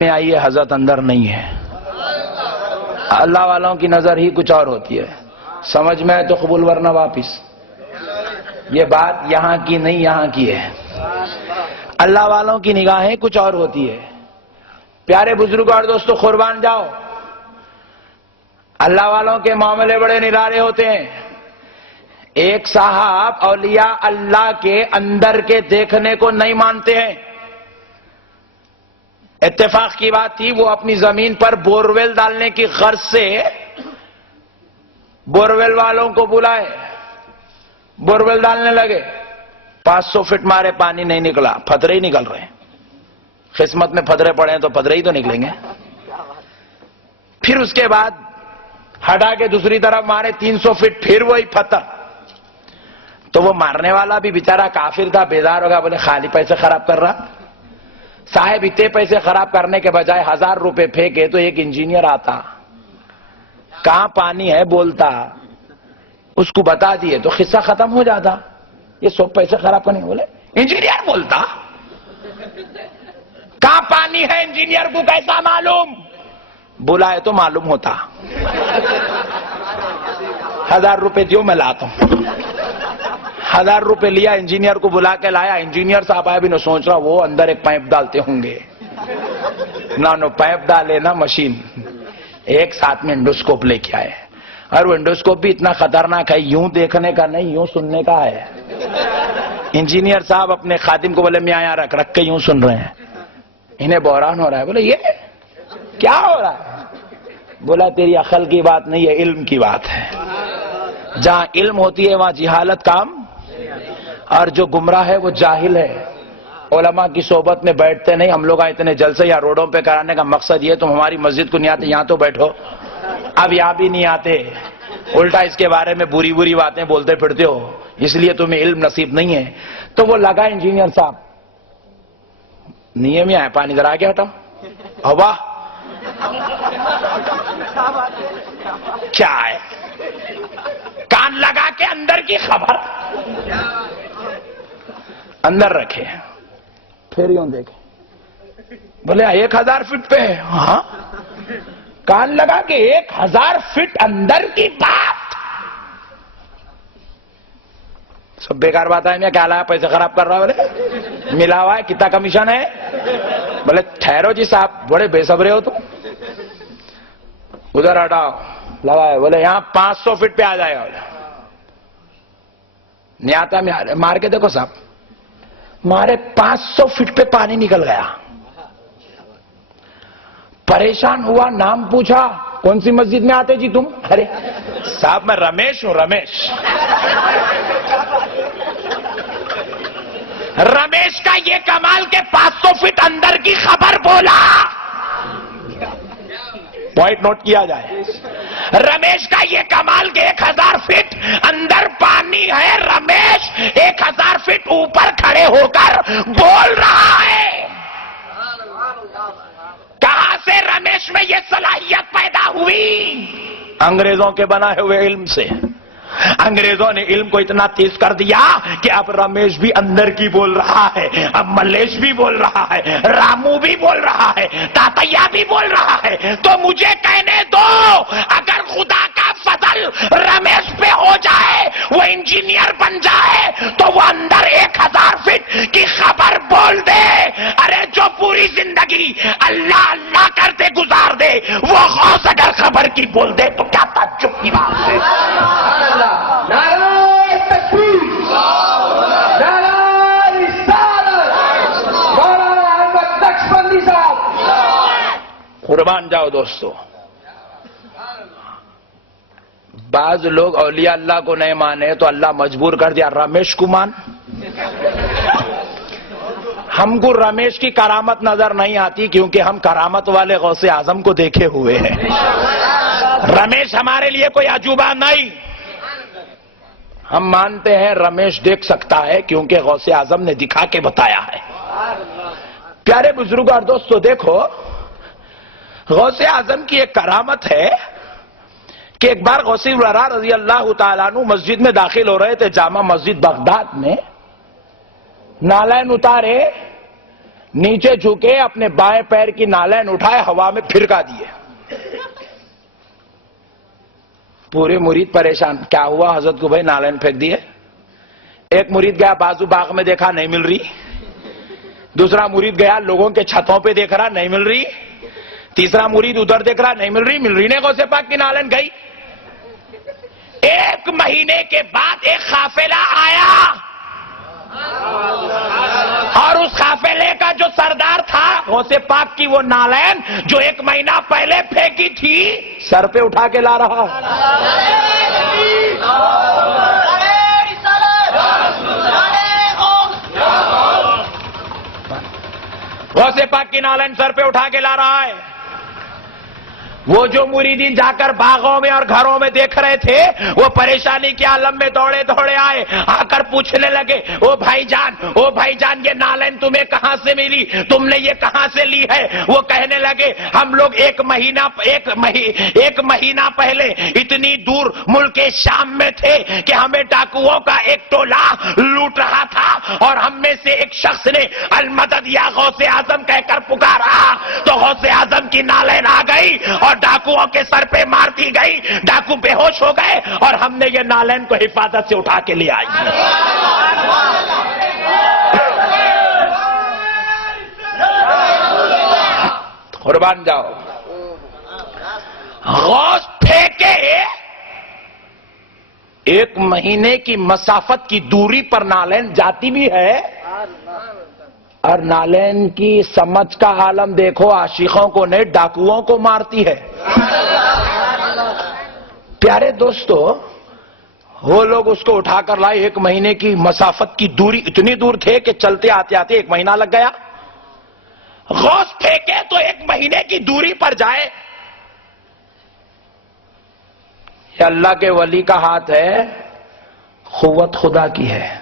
میں آئی ہے، حضرت اندر نہیں ہے۔ اللہ والوں کی نظر ہی کچھ اور ہوتی ہے، سمجھ میں آئے تو قبول ورنہ واپس۔ یہ بات یہاں کی نہیں، یہاں کی ہے۔ اللہ والوں کی نگاہیں کچھ اور ہوتی ہے۔ پیارے بزرگ اور دوستو، قربان جاؤ، اللہ والوں کے معاملے بڑے نرالے ہوتے ہیں۔ ایک صاحب اولیاء اللہ کے اندر کے دیکھنے کو نہیں مانتے ہیں۔ اتفاق کی بات تھی، وہ اپنی زمین پر بورویل ڈالنے کی غرض سے بورویل والوں کو بلائے، بورویل ڈالنے لگے۔ 500 فٹ مارے، پانی نہیں نکلا، پتھرے ہی نکل رہے ہیں۔ قسمت میں پتھرے پڑے ہیں تو پتھرے ہی تو نکلیں گے۔ پھر اس کے بعد ہٹا کے دوسری طرف مارے 300 فٹ، پھر وہی پتھر۔ تو وہ مارنے والا بھی بیچارہ کافر تھا، بیدار ہوگا، بولے خالی پیسے خراب کر رہا صاحب، اتنے پیسے خراب کرنے کے بجائے 1000 روپے پھینکے تو ایک انجینئر آتا، کہاں پانی ہے بولتا، اس کو بتا دیے تو قصہ ختم ہو جاتا۔ یہ سب پیسے خراب کرنے بولے انجینئر بولتا، کہاں پانی ہے انجینئر کو کیسا معلوم؟ بلائے تو معلوم ہوتا۔ 1000 روپے دیو میں لاتا ہوں۔ 1000 روپے لیا، انجینئر کو بلا کے لایا۔ انجینئر صاحب آئے بھی نہ سوچ رہا وہ اندر ایک پائپ ڈالتے ہوں گے، نہ پائپ ڈالے نہ مشین، ایک ساتھ میں انڈوسکوپ لے کے آئے۔ اور وہ انڈوسکوپ بھی اتنا خطرناک ہے، یوں دیکھنے کا نہیں، یوں سننے کا ہے۔ انجینئر صاحب اپنے خادم کو بولے میں یہاں رکھ کے یوں سن رہے ہیں۔ انہیں بحران ہو رہا ہے، بولے یہ کیا ہو رہا ہے؟ بولا تیری عقل کی بات نہیں ہے، علم کی بات ہے۔ جہاں علم ہوتی ہے وہاں جہالت کام، اور جو گمراہ ہے وہ جاہل ہے۔ علماء کی صحبت میں بیٹھتے نہیں۔ ہم لوگ اتنے جلسے یا روڈوں پہ کرانے کا مقصد یہ، تم ہماری مسجد کو نہیں آتے، یہاں تو بیٹھو۔ اب یہاں بھی نہیں آتے، الٹا اس کے بارے میں بری بری باتیں بولتے پھرتے ہو، اس لیے تمہیں علم نصیب نہیں ہے۔ تو وہ لگا انجینئر صاحب، نیے میں آئے، پانی ذرا آگے ہٹاؤ، ہوا کیا ہے؟ کان لگا کے اندر کی خبر اندر رکھے، پھر یوں دیکھے، بولے 1000 فٹ پہ ہے۔ ہاں، کان لگا کے 1000 فٹ اندر کی بات، سب بیکار بات ہے۔ میں کیا لایا، پیسے خراب کر رہا؟ بولے ملا ہوا ہے، کتنا کمیشن ہے؟ بولے ٹھہرو جی صاحب، بڑے بے صبرے ہو تم، ادھر ہٹاؤ، لگائے۔ بولے یہاں 500 فٹ پہ آ جائے گا۔ نہیں آتا، مار کے دیکھو صاحب، مارے 500 فٹ پہ پانی نکل گیا۔ پریشان ہوا، نام پوچھا، کون سی مسجد میں آتے جی تم؟ ارے صاحب میں رمیش ہوں، رمیش۔ رمیش کا یہ کمال کہ 500 فٹ اندر کی خبر بولا، پوائنٹ نوٹ کیا جائے۔ رمیش کا یہ کمال کہ 1000 فٹ اندر پانی ہے، رمیش 1000 فٹ اوپر کھڑے ہو کر بول رہا ہے۔ کہاں سے رمیش میں یہ صلاحیت پیدا ہوئی؟ انگریزوں کے بنائے ہوئے علم سے۔ انگریزوں نے علم کو اتنا تیز کر دیا کہ اب رمیش بھی اندر کی بول رہا ہے، اب ملیش بھی بول رہا ہے، رامو بھی بول رہا ہے، تاتیا بھی بول رہا ہے۔ تو مجھے کہنے دو، اگر خدا کا فضل رمیش پہ ہو جائے، وہ انجینئر بن جائے، تو وہ اندر 1000 فٹ کی خبر بول دے۔ ارے جو پوری زندگی اللہ اللہ کرتے گزار دے، وہ غوث اگر خبر کی بول دے تو کیا تعجب کی بات ہے؟ قربان جاؤ دوستو، بعض لوگ اولیاء اللہ کو نہیں مانے تو اللہ مجبور کر دیا رمیش کو مان۔ ہم کو رمیش کی کرامت نظر نہیں آتی کیونکہ ہم کرامت والے غوث اعظم کو دیکھے ہوئے ہیں۔ رمیش ہمارے لیے کوئی عجوبہ نہیں، ہم مانتے ہیں رمیش دیکھ سکتا ہے کیونکہ غوث اعظم نے دکھا کے بتایا ہے۔ پیارے بزرگ اور دوستو، دیکھو غوث اعظم کی ایک کرامت ہے کہ ایک بار غوث الورا رضی اللہ تعالیٰ عنہ مسجد میں داخل ہو رہے تھے، جامع مسجد بغداد میں۔ نالین اتارے، نیچے جھکے اپنے بائیں پیر کی نالین اٹھائے ہوا میں پھرکا دیے. پورے مرید پریشان, کیا ہوا حضرت کو؟ بھائی نالین پھینک دیے. ایک مرید گیا بازو باغ میں, دیکھا نہیں مل رہی. دوسرا مرید گیا لوگوں کے چھتوں پہ, دیکھ رہا نہیں مل رہی. تیسرا مرید ادھر دیکھ رہا نہیں مل رہی. مل رہی نہیں, غوث پاک کی نالین گئی. 1 مہینے کے بعد ایک قافلہ آیا اور اس قافلے کا جو سردار تھا غوث پاک کی وہ نالین جو 1 مہینہ پہلے پھینکی تھی سر پہ اٹھا کے لا رہا. غوث پاک کی نالین سر پہ اٹھا کے لا رہا ہے. وہ جو مریدین جا کر باغوں میں اور گھروں میں دیکھ رہے تھے وہ پریشانی کے عالم میں دوڑے دوڑے آئے, آ کر پوچھنے لگے او بھائی جان یہ نالین تمہیں کہاں سے ملی, تم نے یہ کہاں سے لی ہے؟ وہ کہنے لگے ہم لوگ ایک مہینہ پہلے اتنی دور ملک شام میں تھے کہ ہمیں ڈاکوؤں کا ایک ٹولہ لوٹ رہا تھا اور ہم میں سے ایک شخص نے المدد یا غوث اعظم کہہ کر پکارا تو غوث اعظم کی نالین آ گئی اور ڈاکوؤں کے سر پہ مار دی گئی. ڈاکو بے ہوش ہو گئے اور ہم نے یہ نالین کو حفاظت سے اٹھا کے لے آئی. قربان جاؤ. غوث پھینکے 1 مہینے کی مسافت کی دوری پر نالین جاتی بھی ہے اور نالین کی سمجھ کا عالم دیکھو, عاشقوں کو نہیں ڈاکوؤں کو مارتی ہے. پیارے دوستو, وہ لوگ اس کو اٹھا کر لائے. 1 مہینے کی مسافت کی دوری, اتنی دور تھے کہ چلتے آتے آتے 1 مہینہ لگ گیا. غوث پھینکے تو 1 مہینے کی دوری پر جائے. یہ اللہ کے ولی کا ہاتھ ہے, قوت خدا کی ہے.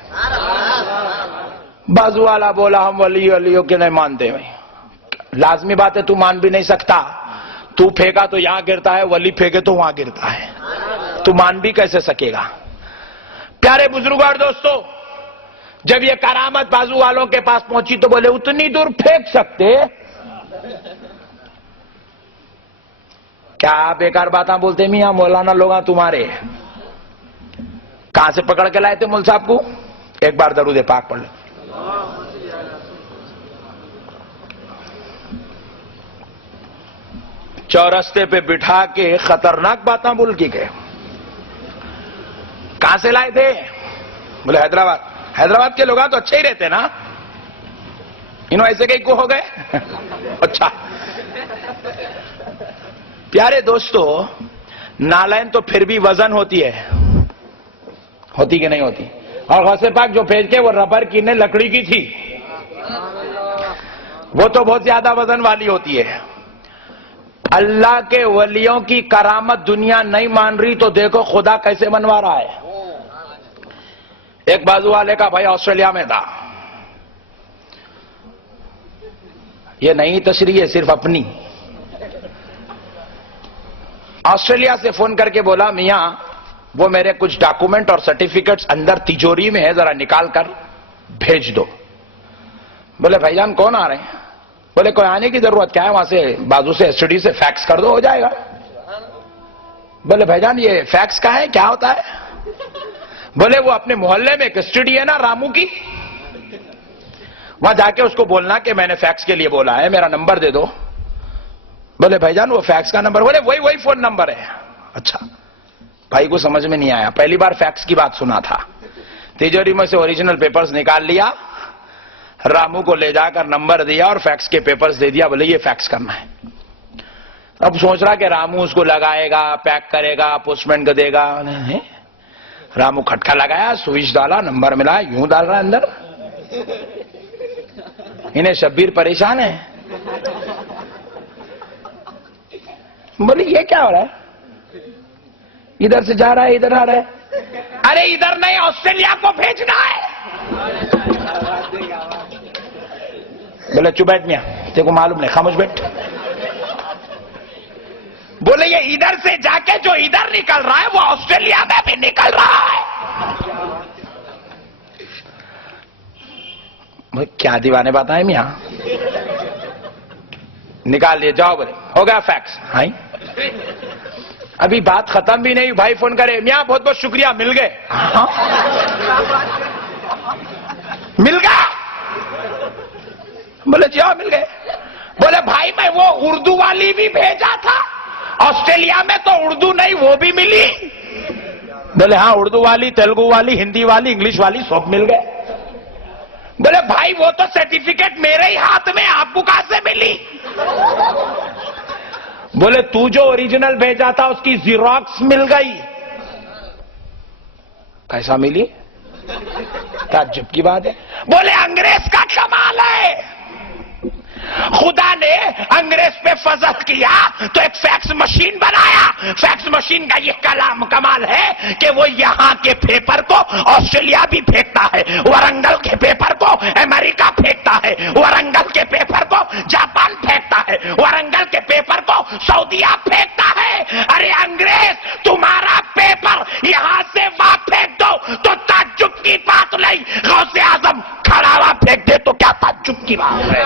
بازو والا بولا ہم ولیوں کے نہیں مانتے. لازمی بات ہے, تو مان بھی نہیں سکتا. تو پھینکا تو یہاں گرتا ہے, ولی پھینکے تو وہاں گرتا ہے. تو مان بھی کیسے سکے گا؟ پیارے بزرگوں اور دوستو, جب یہ کرامت بازو والوں کے پاس پہنچی تو بولے اتنی دور پھینک سکتے؟ کیا بیکار باتاں بولتے میاں مولانا لوگاں تمہارے. کہاں سے پکڑ کے لائے تھے مول صاحب کو؟ ایک بار درود پاک پڑھ لیں. چورستے پہ بٹھا کے خطرناک باتاں بول کے گئے. کہاں سے لائے تھے؟ بولے حیدرآباد. حیدرآباد کے لوگ تو اچھے ہی رہتے نا, انہوں ایسے کہیں کو ہو گئے. اچھا پیارے دوستو, نالین تو پھر بھی وزن ہوتی ہے, ہوتی کہ نہیں ہوتی؟ اور غوث پاک جو بھیج کے وہ ربر کی نے لکڑی کی تھی, وہ تو بہت زیادہ وزن والی ہوتی ہے. اللہ کے ولیوں کی کرامت دنیا نہیں مان رہی تو دیکھو خدا کیسے منوا رہا ہے. ایک بازو والے کا بھائی آسٹریلیا میں تھا. یہ نئی تشریح ہے صرف اپنی. آسٹریلیا سے فون کر کے بولا میاں وہ میرے کچھ ڈاکومنٹ اور سرٹیفکیٹس اندر تجوری میں ہے, ذرا نکال کر بھیج دو. بولے بھائی جان کون آ رہے ہیں؟ بولے کوئی آنے کی ضرورت کیا ہے, وہاں سے بازو سے ایس ٹی ڈی سے فیکس کر دو ہو جائے گا. بولے بھائی جان یہ فیکس کا ہے, کیا ہوتا ہے؟ بولے وہ اپنے محلے میں ایک ایس ٹی ڈی ہے نا رامو کی, وہاں جا کے اس کو بولنا کہ میں نے فیکس کے لیے بولا ہے, میرا نمبر دے دو. بولے بھائی جان وہ فیکس کا نمبر؟ بولے وہی فون نمبر ہے. اچھا. بھائی کو سمجھ میں نہیں آیا, پہلی بار فیکس کی بات سنا تھا. تجوری میں سے اوریجنل پیپرز نکال لیا, رامو کو لے جا کر نمبر دیا اور فیکس کے پیپرز دے دیا. بولے یہ فیکس کرنا ہے. اب سوچ رہا کہ رامو اس کو لگائے گا, پیک کرے گا, پوسٹ مین کو دے گا. رامو کھٹکا لگایا, سوئچ ڈالا, نمبر ملا, یوں ڈال رہا ہے اندر. انہیں شبیر پریشان ہے. بولے یہ کیا ہو رہا ہے؟ ادھر سے جا رہا ہے ادھر آ رہا ہے. ارے ادھر نہیں, آسٹریلیا کو بھیجنا ہے. بولے چپ بیٹھ میاں, تیرے کو معلوم نہیں, خاموش بیٹھ. بولے یہ ادھر سے جا کے جو ادھر نکل رہا ہے وہ آسٹریلیا میں بھی نکل رہا ہے. کیا دیوانے بات ہے میاں. نکال لیے, جاؤ بولے ہو گیا فیکس. ہاں ابھی بات ختم بھی نہیں, بھائی فون کرے میاں بہت بہت شکریہ مل گئے. مل گیا؟ بولے جی ہاں مل گئے. بولے بھائی میں وہ اردو والی بھی بھیجا تھا آسٹریلیا میں تو اردو نہیں وہ بھی ملی. بولے ہاں اردو والی, تیلگو والی, ہندی والی, انگلش والی سب مل گئے. بولے بھائی وہ تو سرٹیفکیٹ میرے ہی ہاتھ میں, آپ کو کہاں سے ملی؟ بولے تو جو اوریجنل بھیجا تھا اس کی زیروکس مل گئی. کیسا ملی؟ تعجب کی بات ہے. بولے انگریز کا کمال ہے, خدا نے انگریز پہ فضل کیا تو ایک فیکس مشین بنایا. فیکس مشین کا یہ کمال ہے کہ وہ یہاں کے پیپر کو آسٹریلیا بھی پھینکتا ہے, ورنگل کے پیپر کو امریکہ پھینکتا ہے, ورنگل کے پیپر کو جاپان پھینکتا ہے, ورنگل کے پیپر کو سعودیہ پھینکتا ہے. ارے انگریز تمہارا پیپر یہاں سے وہاں پھینک دو تو تعجب کی بات نہیں, غوث اعظم کھڑا ہوا پھینک دے تو کیا تعجب کی بات ہے.